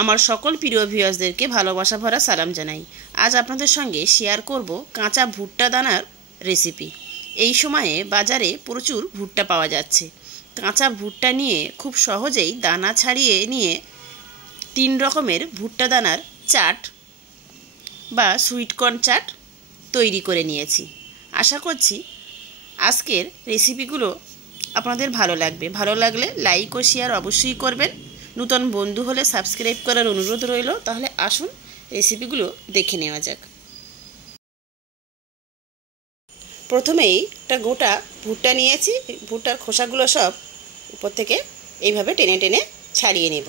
আমার সকল প্রিয় ভিউয়ার্সদেরকে ভালোবাসা ভরা সালাম জানাই। আজ আপনাদের সঙ্গে শেয়ার করব কাঁচা ভুট্টা দানার রেসিপি। এই সময়ে বাজারে প্রচুর ভুট্টা পাওয়া যাচ্ছে। কাঁচা ভুট্টা নিয়ে খুব সহজেই দানা ছাড়িয়ে নিয়ে 3 রকমের ভুট্টা দানার চাট বা সুইটকর্ন চাট তৈরি করে নিয়েছি। আশা করছি আজকের রেসিপিগুলো আপনাদের ভালো লাগবে। ভালো লাগলে লাইক ও শেয়ার অবশ্যই করবেন। নতুন বন্ধু হলে সাবস্ক্রাইব করার অনুরোধ রইল। তাহলে আসুন রেসিপিগুলো দেখে নেওয়া যাক। প্রথমেই একটা গোটা ভুট্টা নিয়েছি। ভুট্টার খোসাগুলো সব উপর থেকে এইভাবে টেনে টেনে ছাড়িয়ে নেব।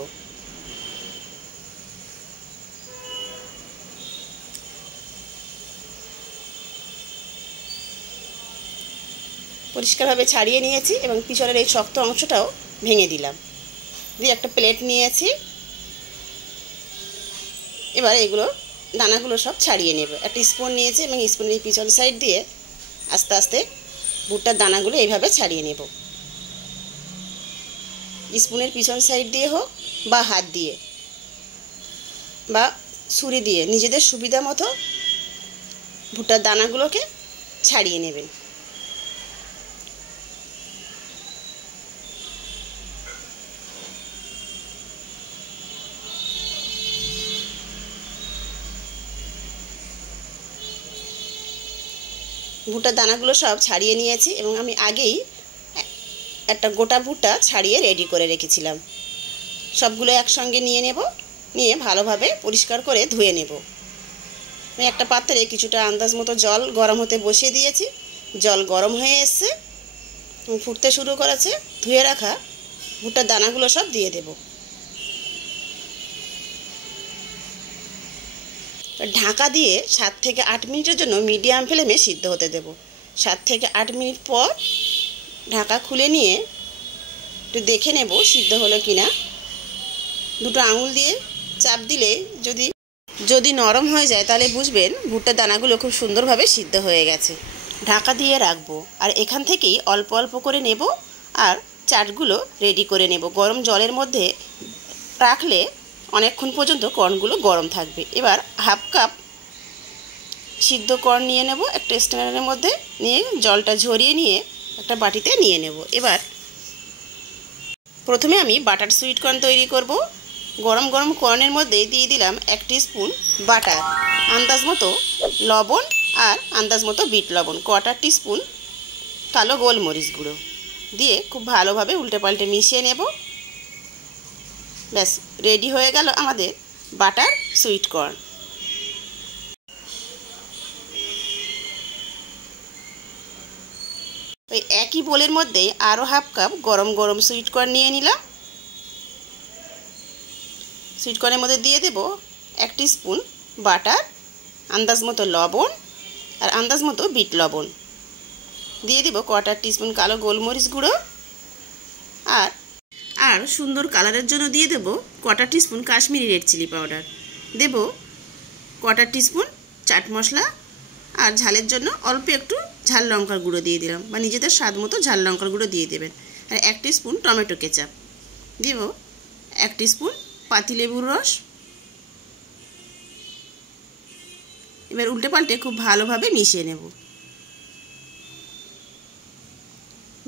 পরিষ্কারভাবে ছাড়িয়ে নিয়েছি এবং পিছনের এই শক্ত অংশটাও ভেঙে দিলাম। দিয়ে একটা প্লেট নিয়েছি। এবার এগুলো দানাগুলো সব ছাড়িয়ে নেব। একটা স্পুন নিয়েছি এবং স্পুনের পিছন সাইড দিয়ে আস্তে আস্তে ভুট্টার দানাগুলো এইভাবে ছাড়িয়ে নেব। স্পুনের পিছন সাইড দিয়ে হোক বা হাত দিয়ে বা ছুরি দিয়ে নিজেদের সুবিধা মতো ভুট্টার দানাগুলোকে ছাড়িয়ে নেবেন। ভুট্টার দানাগুলো সব ছাড়িয়ে নিয়েছি এবং আমি আগেই একটা গোটা ভুট্টা ছাড়িয়ে রেডি করে রেখেছিলাম। সবগুলো একসঙ্গে নিয়ে নেব। নিয়ে ভালোভাবে পরিষ্কার করে ধুয়ে নেব। আমি একটা পাত্রে কিছুটা আন্দাজ মতো জল গরম হতে বসিয়ে দিয়েছি। জল গরম হয়ে এসছে, ফুটতে শুরু করেছে। ধুয়ে রাখা ভুট্টার দানাগুলো সব দিয়ে দেব। ঢাকা দিয়ে 7 থেকে 8 মিনিটের জন্য মিডিয়াম ফ্লেমে সিদ্ধ হতে দেব। 7 থেকে 8 মিনিট পর ঢাকা খুলে নিয়ে একটু দেখে নেব সিদ্ধ হলো কিনা। দুটো আঙুল দিয়ে চাপ দিলে যদি নরম হয়ে যায় তাহলে বুঝবেন ভুট্টার দানাগুলো খুব সুন্দরভাবে সিদ্ধ হয়ে গেছে। ঢাকা দিয়ে রাখবো আর এখান থেকেই অল্প অল্প করে নেব আর চাটগুলো রেডি করে নেব। গরম জলের মধ্যে রাখলে অনেকক্ষণ পর্যন্ত কর্নগুলো গরম থাকবে। এবার হাফ কাপ সিদ্ধ কর্ন নিয়ে নেব। একটা স্ট্যান্ডের মধ্যে নিয়ে জলটা ঝরিয়ে নিয়ে একটা বাটিতে নিয়ে নেব। এবার প্রথমে আমি বাটার সুইট কর্ন তৈরি করব। গরম গরম কর্নের মধ্যে দিয়ে দিলাম 1 টিস্পুন বাটার, আন্দাজ মতো লবণ আর আন্দাজ মতো বিট লবণ, 1/4 টিস্পুন কালো গোলমরিচ গুঁড়ো দিয়ে খুব ভালোভাবে উল্টে পাল্টে মিশিয়ে নেব। ব্যাস রেডি হয়ে গেল আমাদের বাটার সুইট কর্ন। ওই একই বোলের মধ্যে আরও হাফ কাপ গরম গরম সুইট কর্ন নিয়ে নিলাম। সুইট কর্নের মধ্যে দিয়ে দেব 1 টিস্পুন বাটার, আন্দাজ মতো লবণ আর আন্দাজ মতো বিট লবণ দিয়ে দেব 1/4 টিস্পুন কালো গোলমরিচ গুঁড়ো আর সুন্দর কালারের জন্য দিয়ে দেব 1/4 teaspoon Kashmiri red chili powder, দেব 1/4 টিস্পুন চাট মশলা আর ঝালের জন্য অল্প একটু ঝাল লঙ্কার গুঁড়ো দিয়ে দিলাম বা নিজেদের স্বাদ মতো ঝাল লঙ্কার গুঁড়ো দিয়ে দেবেন। আর 1 টিস্পুন টমেটো কেচাপ দেব, 1 টিস্পুন পাতিলেবুর রস। এবার উল্টে পাল্টে খুব ভালোভাবে মিশিয়ে নেব।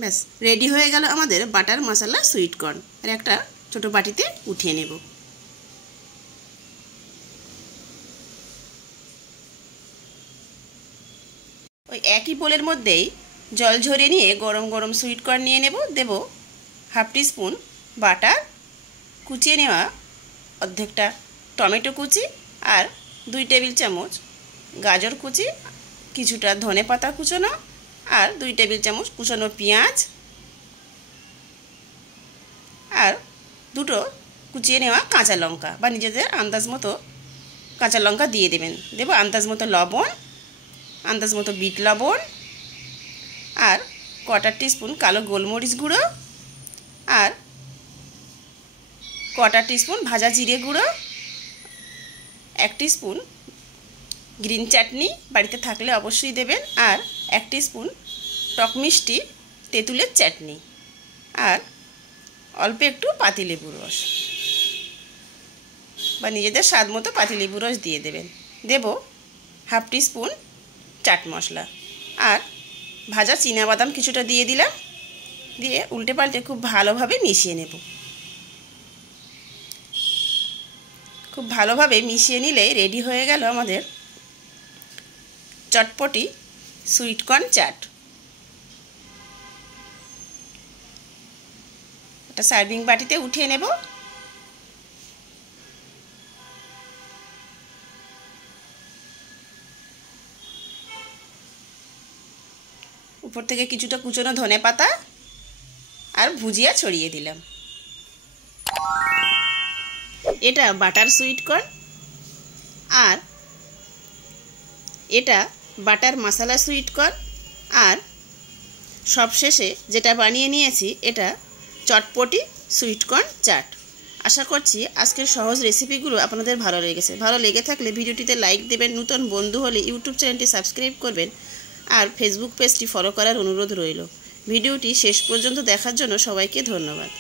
ব্যাস রেডি হয়ে গেল আমাদের বাটার মশলা সুইট কর্ন। আর একটা ছোট বাটিতে উঠিয়ে নেব। ওই একই বোলের মধ্যেই জল ঝরিয়ে নিয়ে গরম গরম সুইট কর্ন নিয়ে নেব। দেব হাফ টিস্পুন বাটার, কুচিয়ে নেওয়া অর্ধেকটা টমেটো কুচি আর 2 টেবিল চামচ গাজর কুচি, কিছুটা ধনে পাতা কুচোনো আর 2 টেবিল চামচ কুচোনো পেঁয়াজ আর 2টো কুচিয়ে নেওয়া কাঁচা লঙ্কা বা নিজেদের আন্দাজ মতো কাঁচা লঙ্কা দিয়ে দেবেন। দেব আন্দাজ মতো লবণ, আন্দাজ মতো বিট লবণ আর 1/4 টিস্পুন কালো গোলমরিচ গুঁড়ো আর 1/4 টিস্পুন ভাজা জিরে গুঁড়ো, 1 টিস্পুন গ্রিন চাটনি বাড়িতে থাকলে অবশ্যই দেবেন আর 1 টিস্পুন টক মিষ্টি তেঁতুলের চাটনি আর অল্প একটু পাতিলেবুর রস। বা নিজেদের স্বাদ মতো পাতিলেবুর রস দিয়ে দেবেন। দেব হাফ টিস্পুন চাট মশলা, আর ভাজা চীনাবাদাম কিছুটা দিয়ে দিলাম। দিয়ে উল্টে পাল্টে খুব ভালোভাবে মিশিয়ে নেব। খুব ভালোভাবে মিশিয়ে নিলে রেডি হয়ে গেল আমাদের চটপটি সুইটকর্ন চাট। একটা সার্ভিং বাটিতে উঠিয়ে নেব। উপর থেকে কিছুটা কুচনো ধনেপাতা আর ভুজিয়া ছড়িয়ে দিলাম। এটা বাটার সুইটকর্ন, আর এটা বাটার মশলা সুইটকর্ন, আর সবশেষে যেটা বানিয়ে নিয়েছি এটা চটপটি সুইটকর্ন চাট। আশা করছি আজকের সহজ রেসিপিগুলো আপনাদের ভালো লেগেছে। ভালো লেগে থাকলে ভিডিওটিতে লাইক দেবেন, নতুন বন্ধু হলে ইউটিউব চ্যানেলটি সাবস্ক্রাইব করবেন, আর ফেসবুক পেজটি ফলো করার অনুরোধ রইল। ভিডিওটি শেষ পর্যন্ত দেখার জন্য সবাইকে ধন্যবাদ।